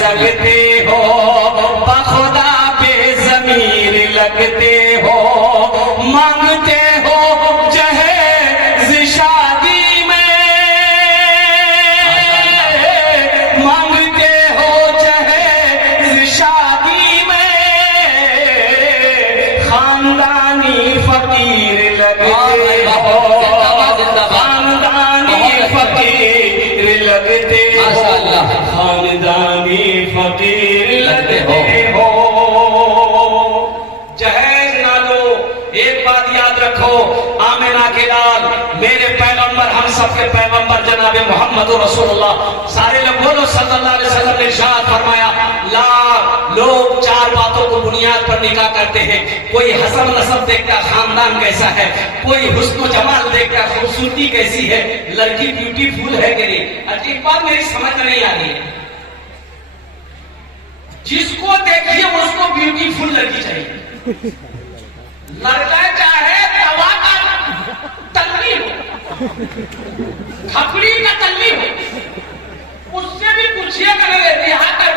लगते हो, बखुदा बेज़मीर लगते हो, मांगते हो जहेज़ शादी में, मांगते हो जहेज़ शादी में, खानदानी फकीर लगते हो, खानदानी फकीर लगते हो, खानदानी फकीर लगते हो। जहेज ना लो, एक बात याद रखो, आमिना के लाल मेरे पैगंबर, हम सबके पैगंबर जनाब मोहम्मद रसूलुल्लाह, सारे लोग बोलो सल्लल्लाहु अलैहि वसल्लम ने इरशाद फरमाया, लोग चार बातों को बुनियाद पर निकाह करते हैं। कोई हसन नसब देखता खानदान कैसा है, कोई हुस्न जमाल देखता खूबसूरती कैसी है, लड़की ब्यूटीफुल है कि नहीं। एक बात मेरी समझ में नहीं आ रही है, जिसको देखिए उसको ब्यूटीफुल लड़की चाहिए। लड़का चाहे तवा का तल्ली हो, खपड़ी का तल्ली हो, उससे भी पूछिए कर बिहार कर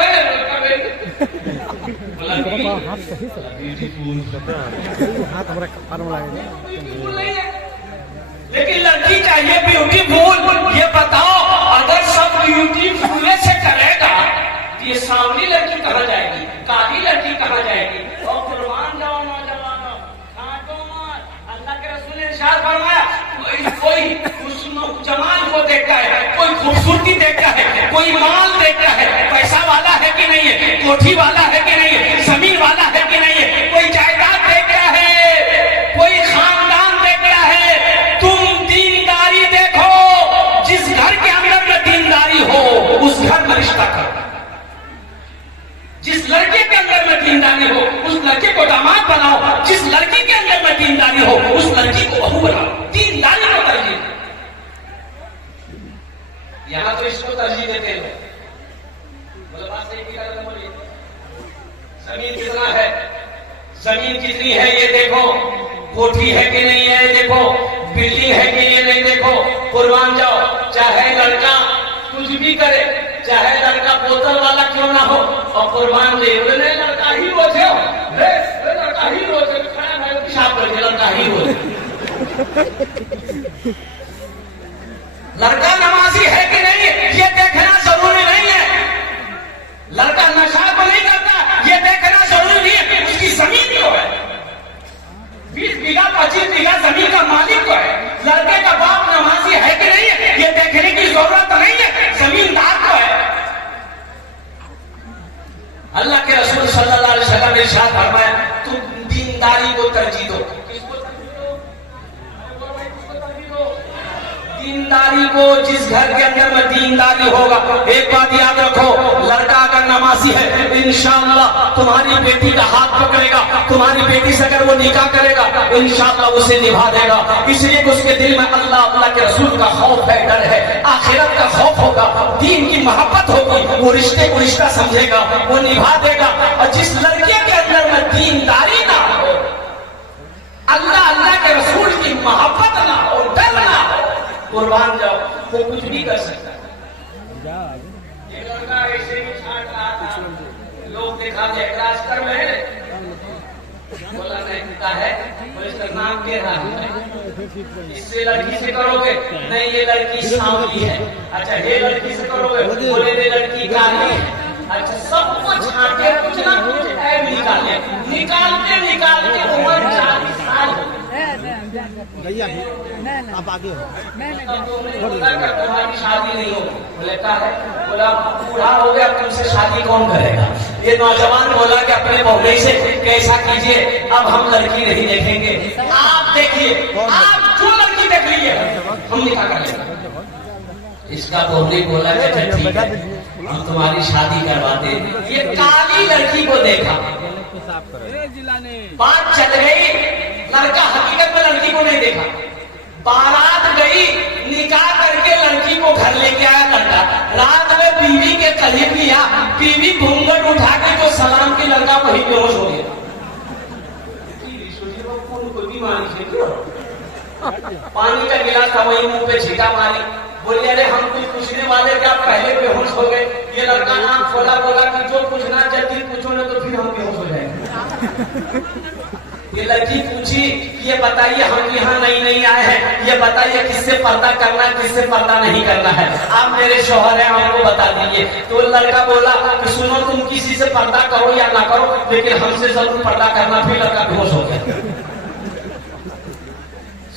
लेकिन लड़की चाहिए ब्यूटीफुल। ये बताओ, अगर सब ब्यूटीफुल से करेगा तो ये सामने लड़की कहाँ जाएगी, काली लड़की कहाँ जाएगी? और कुर्बान जाओ नौजवान, काटो मत। अल्लाह के रसूल ने इरशाद फरमाया, कोई हुस्न जमाल को देखता है, कोई खूबसूरती देखता है, कोई माल देखता है, पैसा वाला है कि नहीं है, कोठी वाला है कि नहीं है, जमीन वाला है कि नहीं है, कोई जायदाद देखता है, कोई खानदान देखता है। तुम दीनदारी देखो, जिस घर के अंदर में दीनदारी हो उस घर में रिश्ता करो, जिस लड़के के अंदर में दीनदारी हो उस लड़के को दामाद बनाओ, जिस लड़की के अंदर में दीनदारी हो उस लड़की को बहू बनाओ। दीनदारी को तरजीह, यहां तो इसको तरजीह देते हो। बोले बात सही की गलत बोलिए। जमीन कितना है, जमीन कितनी है ये देखो, कोठी है कि नहीं है ये देखो, बिल्डिंग है कि ये नहीं देखो। कुर्बान जाओ, चाहे लड़का कुछ भी करे, चाहे लड़का बोतल वाला क्यों ना हो, और कुर्बान दे लड़का ही रोजे हो, लड़का ही रोजे खड़ा भाई पेशाब करके लड़का ही रोजे। लड़का नमाजी है कि नहीं ये देखना जरूरी नहीं है, लड़का नशा को नहीं करता ये देखना जरूरी नहीं है, उसकी जमीन क्यों है, 20 बीघा 25 बीघा जमीन का मालिक तो है। लड़के का बाप नमाजी है कि नहीं है ये देखने की जरूरत नहीं है, जमींदार तो है। अल्लाह के रसूल सल्लल्लाहु अलैहि वसल्लम ने इरशाद फरमाया, तुम दीनदारी को तरजीह दो। किसको तरजीह दो? दीनदारी को। जिस घर के अंदर में दीनदारी होगा, एक बात याद रखो, लड़का अगर नमाजी है इंशाअल्लाह तुम्हारी बेटी का हाथ पकड़ेगा, तुम्हारी बेटी से अगर वो निकाह करेगा इंशाअल्लाह उसे निभा देगा। इसलिए उसके दिल में अल्लाह अल्लाह के रसूल का खौफ है, डर है, आखिरत का खौफ होगा, दीन की मोहब्बत होगी, वो रिश्ते को रिश्ता समझेगा, वो निभा देगा। और जिस लड़के के अंदर में दीनदारी ना हो, अल्लाह अल्लाह के रसूल की मोहब्बत ना हो, डर ना हो, कुर्बान जाओ, वो कुछ भी कर सकता है। ये लड़का ऐसे ही छाट रहा था, लोग देखा रास्ता में बोला नहीं है, इसका नाम क्या है, इससे लड़की से करोगे नहीं, ये लड़की सांवली है। अच्छा ये लड़की से करोगे, बोले ये लड़की काली है। अच्छा सबको छाटे कुछ ना कुछ ऐब निकाले, निकालते निकालते उम्र 40 साल हो गई। भैया आप आगे हो, तुम्हारी शादी नहीं हो। बोले क्या है, बोला बूढ़ा हो गया, तुमसे शादी कौन करेगा। ये नौजवान बोला कि अपने बहुरे से कैसा कीजिए, अब हम लड़की नहीं देखेंगे, आप देखिए, आप जो लड़की देख लीजिए हम निकाह कर लेंगे। इसका बहुरे बोला कि अच्छा ठीक है हम तुम्हारी शादी करवाते। ये काली लड़की को देखा, बात चल गई, लड़का हकीकत में लड़की को नहीं देखा, बारात गई, निकाह करके लड़की को घर लेके आया लड़का, रात में बीवी के करीब लिया, बीवी घूंघट उठा के जो सलाम की लड़का वही बेहोश हो गया। पानी का गिलास था वही मुंह पे छींटा मारी, बोले अरे हम कुछ पूछने वाले थे, आप पहले बेहोश हो गए। ये लड़का आंख खोला, बोला कि जो पूछना जल्दी पूछो ना तो फिर हम बेहोश हो जाएंगे। ये लड़की पूछी कि ये बताइए हम यहाँ नई आए हैं, ये बताइए किससे पर्दा करना है किससे पर्दा नहीं करना है, आप मेरे शौहर हैं हमको बता दीजिए। तो लड़का बोला कि सुनो तुम किसी से पर्दा करो या ना करो लेकिन हमसे जरूर पर्दा करना। फिर लड़का बेहोश हो गया।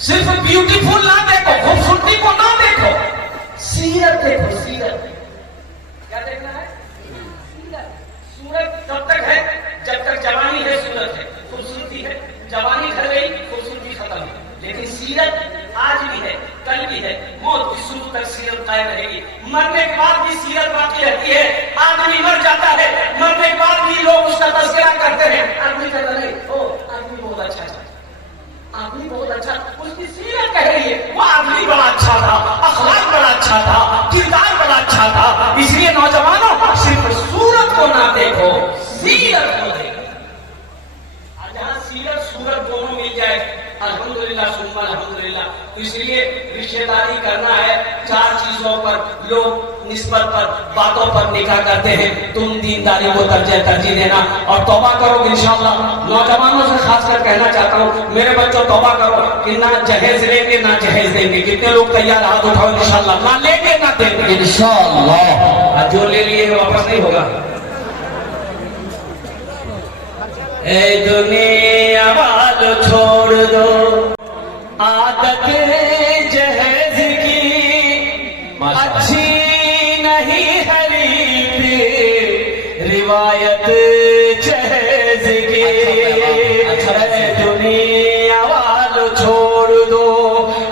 सिर्फ ब्यूटीफुल ना देखो, खूबसूरती को ना देखो, सीरत देखो। सीरत क्या देखना है? सीरत। सूरत तब तक है जब तक जवानी है, सूरत है, खूबसूरती है। जवानी ढल गई, खूबसूरती खत्म है। लेकिन सीरत आज भी है, कल भी है, मौत की शुरू तक सीरत कायम रहेगी। मरने के बाद भी सीरत बाकी रहती है। आदमी मर जाता है, मरने के बाद भी लोग उसका तस्करा करते हैं। आदमी कहता नहीं, ओ आदमी बहुत अच्छा था, आदमी बहुत अच्छा, उसकी सीरत कह रही है वो आदमी बड़ा अच्छा था, अखलाक बड़ा अच्छा था, किरदार बड़ा अच्छा था। इसलिए नौजवानों सिर्फ सूरत को ना देखो, सीरत को देखो। जहां सीरत सूरत दोनों मिल जाए अल्हम्दुलिल्लाह सुम्मा अल्हम्दुलिल्लाह। इसलिए रिश्तेदारी करना है, 4 चीजों पर लोग निस्बत पर बातों पर निकाह करते हैं। तुम दीनदारी को तरजीह देना और तौबा करो इंशाअल्लाह। नौजवानों से खासकर कहना चाहता हूँ, मेरे बच्चों तौबा करो कि ना जहेज लेंगे ना जहेज देंगे। कितने लोग तैयार हाथ उठाओ इंशाअल्लाह, ना लेंगे ना देंगे इंशाअल्लाह। जो ले लिए वापस नहीं होगा। ए दुनिया वालों छोड़ दो आदत जहेज की, अच्छी नहीं हरीफ रिवायत जहेज की। ए दुनिया वालों छोड़ दो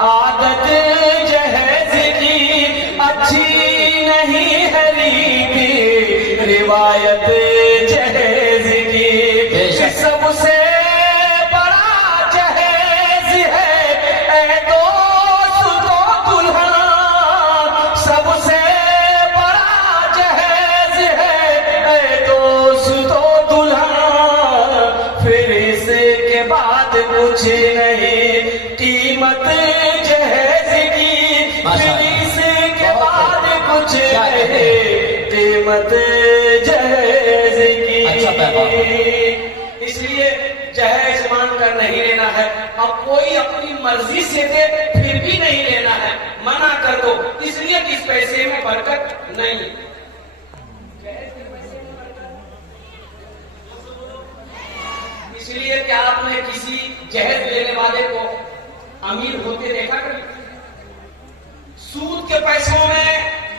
आदत जहेज की, अच्छी नहीं हरीफ रिवायत जहेज की। सबसे बड़ा जहेज है ए दोस्तों दुल्हन, सबसे बड़ा जहेज है ए दोस्तों दुल्हन। फिर इसके बाद कुछ नहीं कीमत जहेज की, फिर इसके बाद कुछ नहीं कीमत जहेज की। इसलिए जहेज मानकर नहीं लेना है। अब कोई अपनी मर्जी से दे फिर भी नहीं लेना है, मना कर दो। इसलिए इस पैसे में बरकत नहीं। इसलिए क्या आपने किसी जहेज लेने वाले को अमीर होते देखा कभी? सूद के पैसों में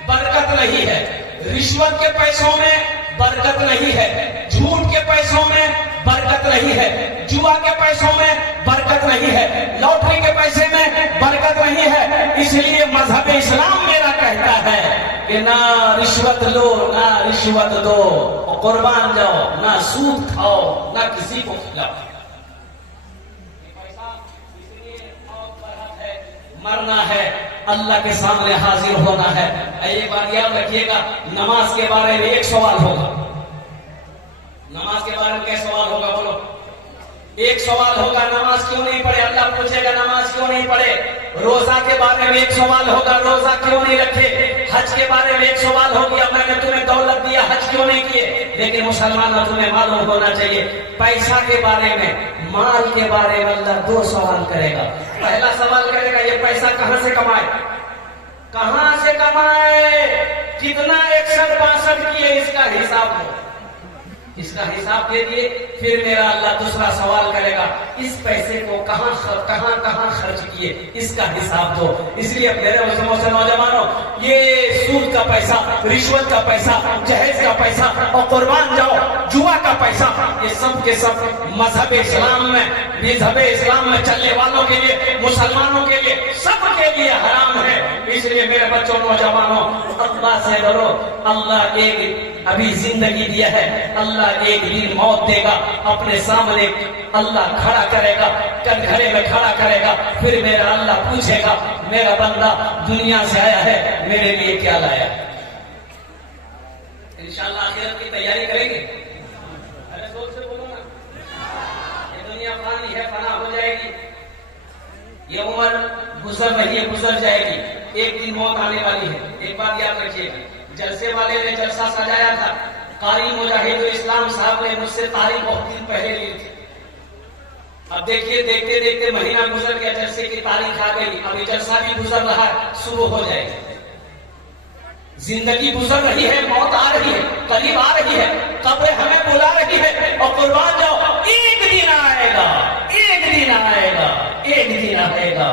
बरकत नहीं है, रिश्वत के पैसों में बरकत नहीं है, झूठ के पैसों में बरकत नहीं है, जुआ के पैसों में बरकत नहीं है, लॉटरी के पैसे में बरकत नहीं है। इसलिए मजहब इस्लाम मेरा कहता है कि ना रिश्वत लो ना रिश्वत दो, और कुर्बान जाओ, ना सूद खाओ ना किसी को खिलाओ। मरना है, अल्लाह के सामने हाजिर होना है। एक बात याद रखिएगा, नमाज के बारे में एक सवाल होगा। नमाज के बारे में क्या सवाल होगा बोलो? एक सवाल होगा, नमाज क्यों नहीं पढ़े? अल्लाह पूछेगा नमाज क्यों नहीं पढ़े। रोजा के बारे में एक सवाल होगा, रोजा क्यों नहीं रखे। हज के बारे में एक सवाल होगा, मैंने तुम्हें दौलत दिया हज क्यों नहीं किए। लेकिन मुसलमान तुम्हें मालूम होना चाहिए, पैसा के बारे में, माल के बारे में अल्लाह 2 सवाल करेगा। पहला सवाल करेगा ये पैसा कहां से कमाए, कहां से कमाए, कितना 61-62 किए, इसका हिसाब दो, इसका हिसाब दे दिए। फिर मेरा अल्लाह दूसरा सवाल करेगा इस पैसे को कहां खर्च किए, इसका हिसाब दो। इसलिए मेरे मुस्लिमों से नौजवानों, ये सूद का पैसा, रिश्वत का पैसा, जहेज का पैसा और कुर्बान जाओ जुआ का पैसा, ये सब के सब मजहब इस्लाम में चलने वालों के लिए, मुसलमानों के लिए, सबके लिए हराम है। इसलिए मेरे बच्चों नौजवानों, अल्लाह से डरो। अल्लाह एक अभी जिंदगी दिया है, अल्लाह एक दिन मौत देगा, अपने सामने अल्लाह खड़ा करेगा, कटघरे में खड़ा करेगा। फिर मेरा अल्लाह पूछेगा मेरा बंदा दुनिया से आया है, मेरे लिए क्या लाया। इंशाअल्लाह आखिरत की तैयारी करेंगे। अरे जोर से बोलो ना, ये दुनिया फानी है, फना हो जाएगी। ये उम्र गुजर रही है, गुजर जाएगी। एक दिन मौत आने वाली है। एक बात याद रखिएगा, जलसे वाले ने जलसा सजाया था, कारी मुजाहिदुल इस्लाम साहब ने मुझसे तारीख बहुत दिन पहले ली थी। अब देखिए, देखते देखते महीना गुजर गया, जलसे की तारीख आ गई, अभी जलसा भी गुजर रहा है, सुबह हो जाएगी। जिंदगी गुजर रही है, मौत आ रही है, करीब आ रही है, कब्र हमें बुला रही है, और कुर्बान जाओ, एक दिन आएगा, एक दिन आएगा, एक दिन आएगा,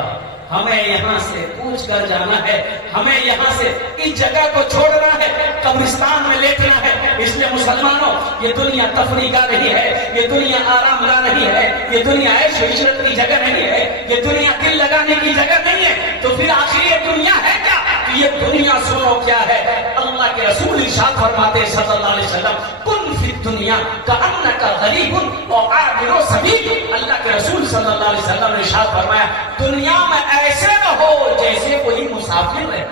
हमें यहाँ से पूछ कर जाना है, हमें यहाँ से इस जगह को छोड़ना है, कब्रिस्तान में लेटना है। इसलिए मुसलमानों, ये दुनिया तफरी का नहीं है, ये दुनिया आराम का नहीं है, ये दुनिया ऐश इशरत की जगह नहीं है, ये दुनिया दिल लगाने की जगह नहीं है। तो फिर आखिर ये दुनिया है क्या? ये दुनिया सुनो क्या है। अल्लाह के रसूल इरशाद फरमाते सल्लल्लाहु अलैहि वसल्लम, कुन फी दुनिया कअन्नका गरीबुन व आबिरु सबील। अल्लाह के रसूल सल्लल्लाहु अलैहि वसल्लम ने इरशाद फरमाया, दुनिया में ऐसे रहो जैसे कोई मुसाफिर है।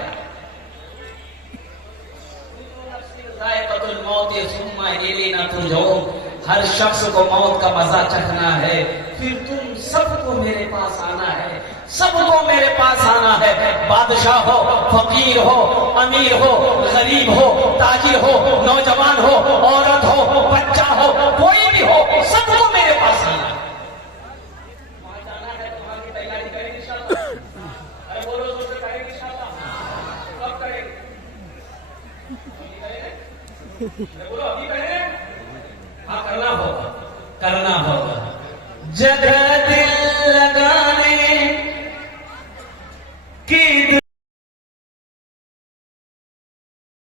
हर शख्स को मौत का मजा चखना है, फिर तुम सबको मेरे पास आना है, सबको मेरे पास आना है। बादशाह हो, फकीर हो, अमीर हो, गरीब हो, ताजिर हो, नौजवान हो, औरत हो, बच्चा हो, कोई भी हो, सबको मेरे पास आना है। वहां जाना है तो वहां की तैयारी करेंगे इंशाअल्लाह। अरे बोलो, जोर से करेंगे इंशाअल्लाह। कब करेंगे? बोलो, अभी करेंगे? हाँ, करना होगा, करना होगा। जगह